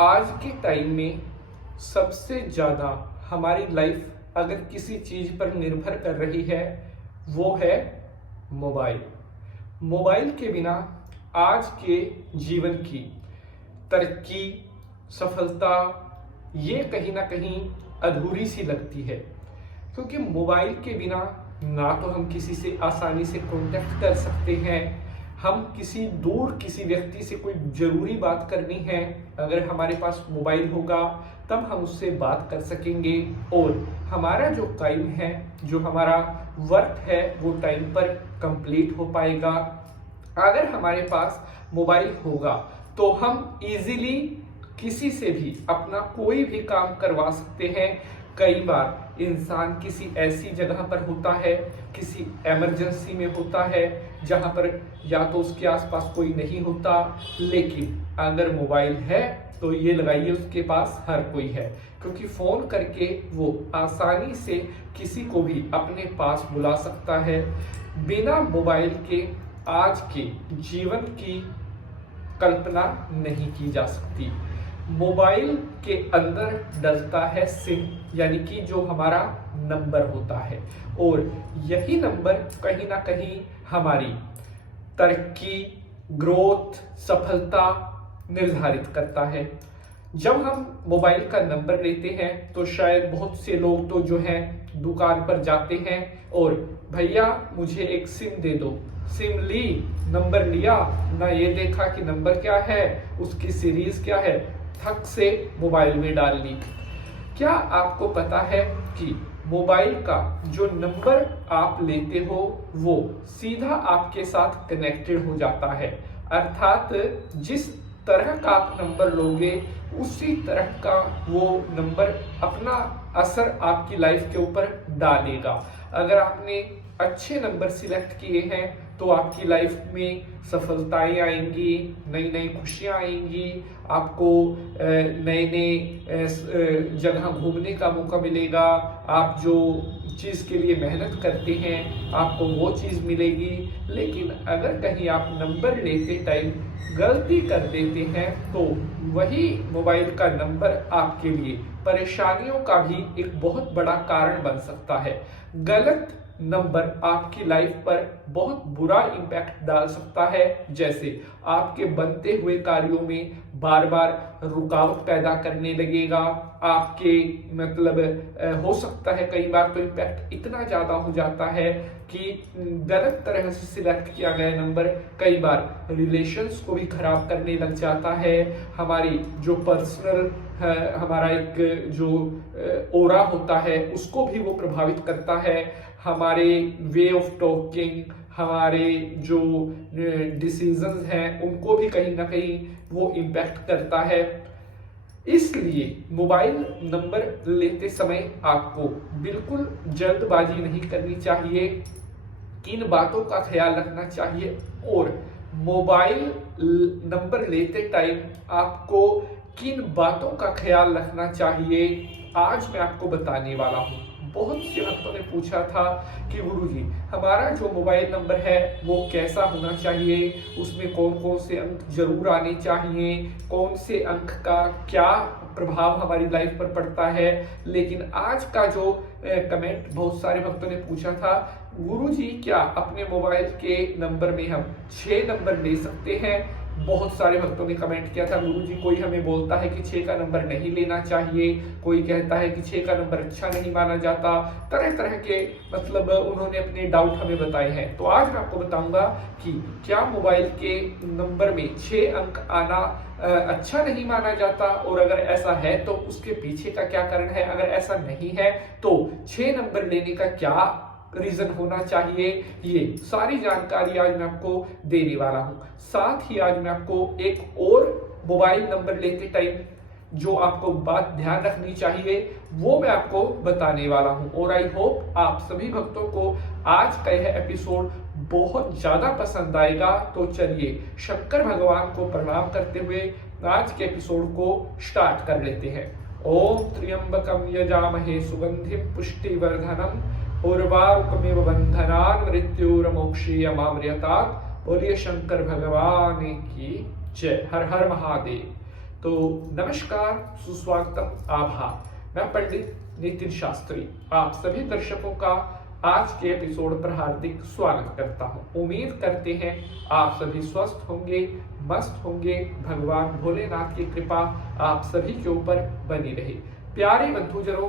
आज के टाइम में सबसे ज़्यादा हमारी लाइफ अगर किसी चीज़ पर निर्भर कर रही है वो है मोबाइल। मोबाइल के बिना आज के जीवन की तरक्की, सफलता ये कहीं ना कहीं अधूरी सी लगती है, क्योंकि मोबाइल के बिना ना तो हम किसी से आसानी से कांटेक्ट कर सकते हैं। हम किसी व्यक्ति से कोई ज़रूरी बात करनी है, अगर हमारे पास मोबाइल होगा तब हम उससे बात कर सकेंगे और हमारा जो टाइम है, जो हमारा वर्क है वो टाइम पर कंप्लीट हो पाएगा। अगर हमारे पास मोबाइल होगा तो हम इजीली किसी से भी अपना कोई भी काम करवा सकते हैं। कई बार इंसान किसी ऐसी जगह पर होता है, किसी इमरजेंसी में होता है जहां पर या तो उसके आसपास कोई नहीं होता, लेकिन अगर मोबाइल है तो ये लगाइए उसके पास हर कोई है, क्योंकि फोन करके वो आसानी से किसी को भी अपने पास बुला सकता है। बिना मोबाइल के आज के जीवन की कल्पना नहीं की जा सकती। मोबाइल के अंदर डलता है सिम, यानी कि जो हमारा नंबर होता है, और यही नंबर कहीं ना कहीं हमारी तरक्की, ग्रोथ, सफलता निर्धारित करता है। जब हम मोबाइल का नंबर लेते हैं तो शायद बहुत से लोग तो जो हैं दुकान पर जाते हैं और भैया मुझे एक सिम दे दो। सिम ली, नंबर लिया ना, ये देखा कि नंबर क्या है, उसकी सीरीज क्या है, थक से मोबाइल में डाल ली। क्या आपको पता है कि मोबाइल का जो नंबर आप लेते हो वो सीधा आपके साथ कनेक्टेड हो जाता है, अर्थात जिस तरह का आप नंबर लोगे उसी तरह का वो नंबर अपना असर आपकी लाइफ के ऊपर डालेगा। अगर आपने अच्छे नंबर सिलेक्ट किए हैं तो आपकी लाइफ में सफलताएं आएंगी, नई नई खुशियां आएंगी, आपको नए नए जगह घूमने का मौका मिलेगा। आप जो चीज़ के लिए मेहनत करते हैं आपको वो चीज़ मिलेगी। लेकिन अगर कहीं आप नंबर लेते टाइम गलती कर देते हैं तो वही मोबाइल का नंबर आपके लिए परेशानियों का भी एक बहुत बड़ा कारण बन सकता है। गलत नंबर आपकी लाइफ पर बहुत बुरा इम्पैक्ट डाल सकता है, जैसे आपके बनते हुए कार्यों में बार बार रुकावट पैदा करने लगेगा। आपके हो सकता है कई बार तो इम्पैक्ट इतना ज़्यादा हो जाता है कि गलत तरह से सिलेक्ट किया गया नंबर कई बार रिलेशंस को भी खराब करने लग जाता है। हमारी जो पर्सनल हमारा एक जो ओरा होता है उसको भी वो प्रभावित करता है। हमारे वे ऑफ टॉकिंग, हमारे जो डिसीजंस हैं उनको भी कहीं ना कहीं वो इम्पैक्ट करता है। इसलिए मोबाइल नंबर लेते समय आपको बिल्कुल जल्दबाजी नहीं करनी चाहिए, किन बातों का ख्याल रखना चाहिए और मोबाइल नंबर लेते टाइम आपको किन बातों का ख्याल रखना चाहिए आज मैं आपको बताने वाला हूँ। बहुत से भक्तों ने पूछा था कि गुरुजी हमारा जो मोबाइल नंबर है वो कैसा होना चाहिए, उसमें कौन कौन से अंक जरूर आने चाहिए, कौन से अंक का क्या प्रभाव हमारी लाइफ पर पड़ता है। लेकिन आज का जो कमेंट बहुत सारे भक्तों ने पूछा था, गुरुजी क्या अपने मोबाइल के नंबर में हम 6 नंबर ले सकते हैं। बहुत सारे भक्तों ने कमेंट किया था गुरुजी कोई हमें बोलता है कि 6 का नंबर नहीं लेना चाहिए, कोई कहता है कि 6 का नंबर अच्छा नहीं माना जाता। तरह तरह के उन्होंने अपने डाउट हमें बताए हैं। तो आज मैं आपको बताऊंगा कि क्या मोबाइल के नंबर में 6 अंक आना अच्छा नहीं माना जाता, और अगर ऐसा है तो उसके पीछे का क्या कारण है। अगर ऐसा नहीं है तो 6 नंबर लेने का क्या रीजन होना चाहिए, ये सारी जानकारी आज मैं आपको देने वाला हूं। साथ ही आज मैं आपको एक और मोबाइल नंबर लेते टाइम जो आपको बात ध्यान रखनी चाहिए वो मैं आपको बताने वाला हूं। और आई होप आप सभी भक्तों को आज का यह एपिसोड बहुत ज्यादा पसंद आएगा। तो चलिए शंकर भगवान को प्रणाम करते हुए आज के एपिसोड को स्टार्ट कर लेते हैं। ओम त्र्यंबकम यजामहे सुगंधिम पुष्टिवर्धनम उर्वारुकमिव बंधनान् मृत्युर्मोक्षीयमामृतात्। बोलिए शंकर भगवान की जय। हर हर महादेव। तो नमस्कार, सुस्वागतम, आभार। मैं पंडित नितिन शास्त्री आप सभी दर्शकों का आज के एपिसोड पर हार्दिक स्वागत करता हूं। उम्मीद करते हैं आप सभी स्वस्थ होंगे, मस्त होंगे। भगवान भोलेनाथ की कृपा आप सभी के ऊपर बनी रहे। प्यारे बंधुजनों,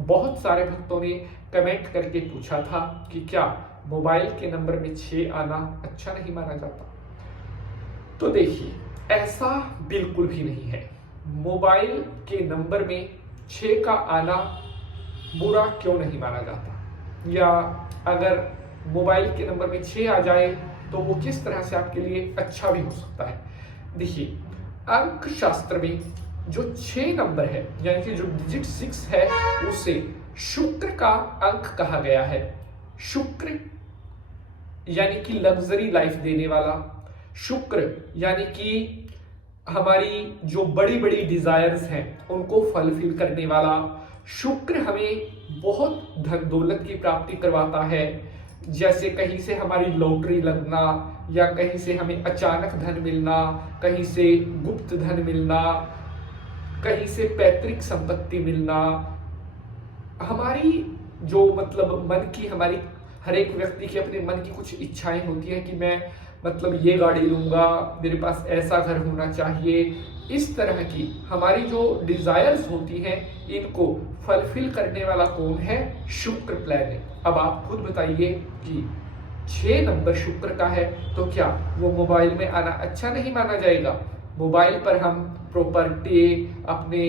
बहुत सारे भक्तों ने कमेंट करके पूछा था कि क्या मोबाइल के नंबर में 6 आना अच्छा नहीं माना जाता। तो देखिए, ऐसा बिल्कुल भी नहीं है। मोबाइल के नंबर में 6 का आना बुरा क्यों नहीं माना जाता, या अगर मोबाइल के नंबर में 6 आ जाए तो वो किस तरह से आपके लिए अच्छा भी हो सकता है। देखिए, अंक शास्त्र में जो 6 नंबर है, यानी कि जो डिजिट 6 है, उसे शुक्र का अंक कहा गया है। शुक्र यानी कि लग्जरी लाइफ देने वाला, शुक्र यानी कि हमारी जो बड़ी बड़ी डिजायर्स हैं उनको फुलफिल करने वाला, शुक्र हमें बहुत धन दौलत की प्राप्ति करवाता है। जैसे कहीं से हमारी लॉटरी लगना, या कहीं से हमें अचानक धन मिलना, कहीं से गुप्त धन मिलना, कहीं से पैतृक संपत्ति मिलना। हमारी जो मन की, हमारी हर एक व्यक्ति की अपने मन की कुछ इच्छाएं होती है कि मैं ये गाड़ी लूंगा, मेरे पास ऐसा घर होना चाहिए। इस तरह की हमारी जो डिजायर्स होती हैं, इनको फुलफिल करने वाला कौन है? शुक्र प्लैनेट। अब आप खुद बताइए कि 6 नंबर शुक्र का है तो क्या वो मोबाइल में आना अच्छा नहीं माना जाएगा? मोबाइल पर हम प्रॉपर्टी, अपने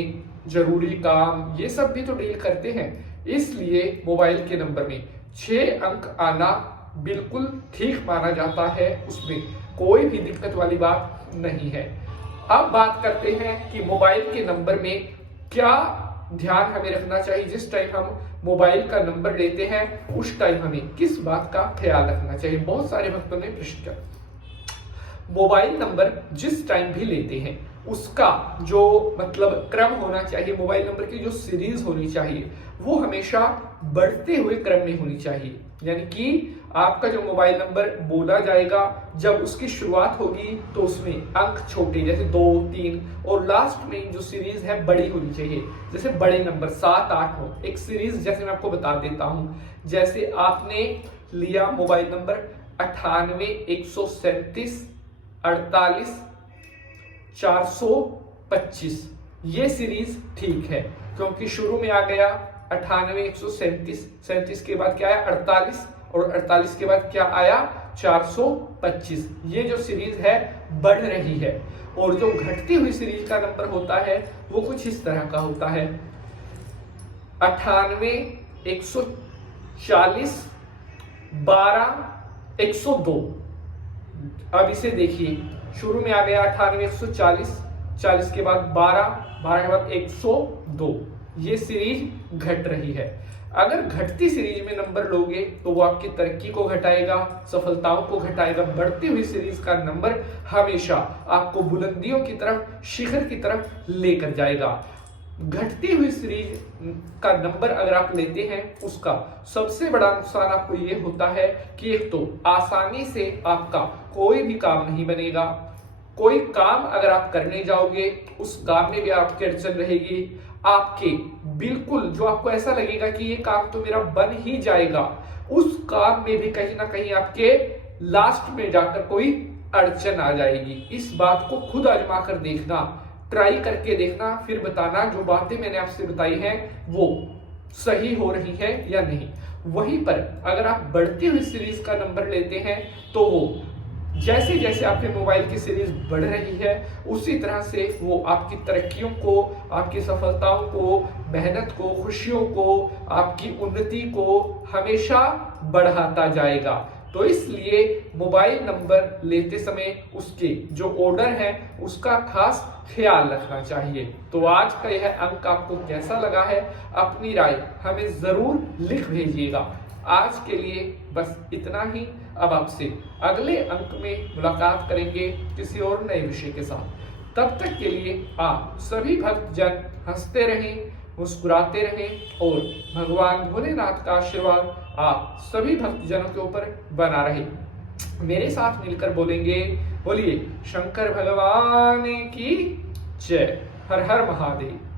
जरूरी काम, ये सब भी तो डील करते हैं। इसलिए मोबाइल के नंबर में 6 अंक आना बिल्कुल ठीक माना जाता है, उसमें कोई भी दिक्कत वाली बात नहीं है। अब बात करते हैं कि मोबाइल के नंबर में क्या ध्यान हमें रखना चाहिए। जिस टाइम हम मोबाइल का नंबर लेते हैं उस टाइम हमें किस बात का ख्याल रखना चाहिए। बहुत सारे भक्तों ने प्रश्न किया। मोबाइल नंबर जिस टाइम भी लेते हैं उसका जो क्रम होना चाहिए, मोबाइल नंबर की जो सीरीज होनी चाहिए वो हमेशा बढ़ते हुए क्रम में होनी चाहिए। यानी कि आपका जो मोबाइल नंबर बोला जाएगा, जब उसकी शुरुआत होगी तो उसमें अंक छोटे जैसे 2, 3, और लास्ट में जो सीरीज है बड़ी होनी चाहिए, जैसे बड़े नंबर 7, 8 हो। एक सीरीज जैसे मैं आपको बता देता हूं, जैसे आपने लिया मोबाइल नंबर 98 137 48 425, ये सीरीज ठीक है, क्योंकि शुरू में आ गया 98 137, 37 के बाद क्या आया 48, और 48 के बाद क्या आया 425। ये जो सीरीज है बढ़ रही है। और जो घटती हुई सीरीज का नंबर होता है वो कुछ इस तरह का होता है, 98 140 12 102। अब इसे देखिए, शुरू में आ गया 98 140, 40 के बाद 12, 12 के बाद 102। ये सीरीज घट रही है। अगर घटती सीरीज में नंबर लोगे तो वो आपकी तरक्की को घटाएगा, सफलताओं को घटाएगा। बढ़ती हुई सीरीज का नंबर हमेशा आपको बुलंदियों की तरफ, शिखर की तरफ लेकर जाएगा। घटती हुई सीरीज का नंबर अगर आप लेते हैं, उसका सबसे बड़ा नुकसान आपको ये होता है कि एक तो आसानी से आपका कोई भी काम नहीं बनेगा। कोई काम अगर आप करने जाओगे उस काम में भी आपकी अड़चन रहेगी। आपके बिल्कुल जो आपको ऐसा लगेगा कि ये काम तो मेरा बन ही जाएगा, उस काम में भी कहीं ना कहीं आपके लास्ट में जाकर कोई अड़चन आ जाएगी। इस बात को खुद आजमा कर देखना, ट्राई करके देखना, फिर बताना जो बातें मैंने आपसे बताई हैं वो सही हो रही है या नहीं। वहीं पर अगर आप बढ़ती हुई सीरीज का नंबर लेते हैं तो वो जैसे जैसे आपके मोबाइल की सीरीज बढ़ रही है उसी तरह से वो आपकी तरक्कियों को, आपकी सफलताओं को, मेहनत को, खुशियों को, आपकी उन्नति को हमेशा बढ़ाता जाएगा। तो इसलिए मोबाइल नंबर लेते समय उसके जो ऑर्डर है उसका खास ख्याल रखना चाहिए। तो आज का यह अंक आपको कैसा लगा है, अपनी राय हमें जरूर लिख भेजिएगा। आज के लिए बस इतना ही। अब आपसे अगले अंक में मुलाकात करेंगे किसी और नए विषय के साथ। तब तक के लिए आप सभी भक्तजन हंसते रहें, मुस्कुराते रहें और भगवान भोलेनाथ का आशीर्वाद आप सभी भक्तजनों के ऊपर बना रहे। मेरे साथ मिलकर बोलेंगे, बोलिए शंकर भगवान की जय हर हर महादेव।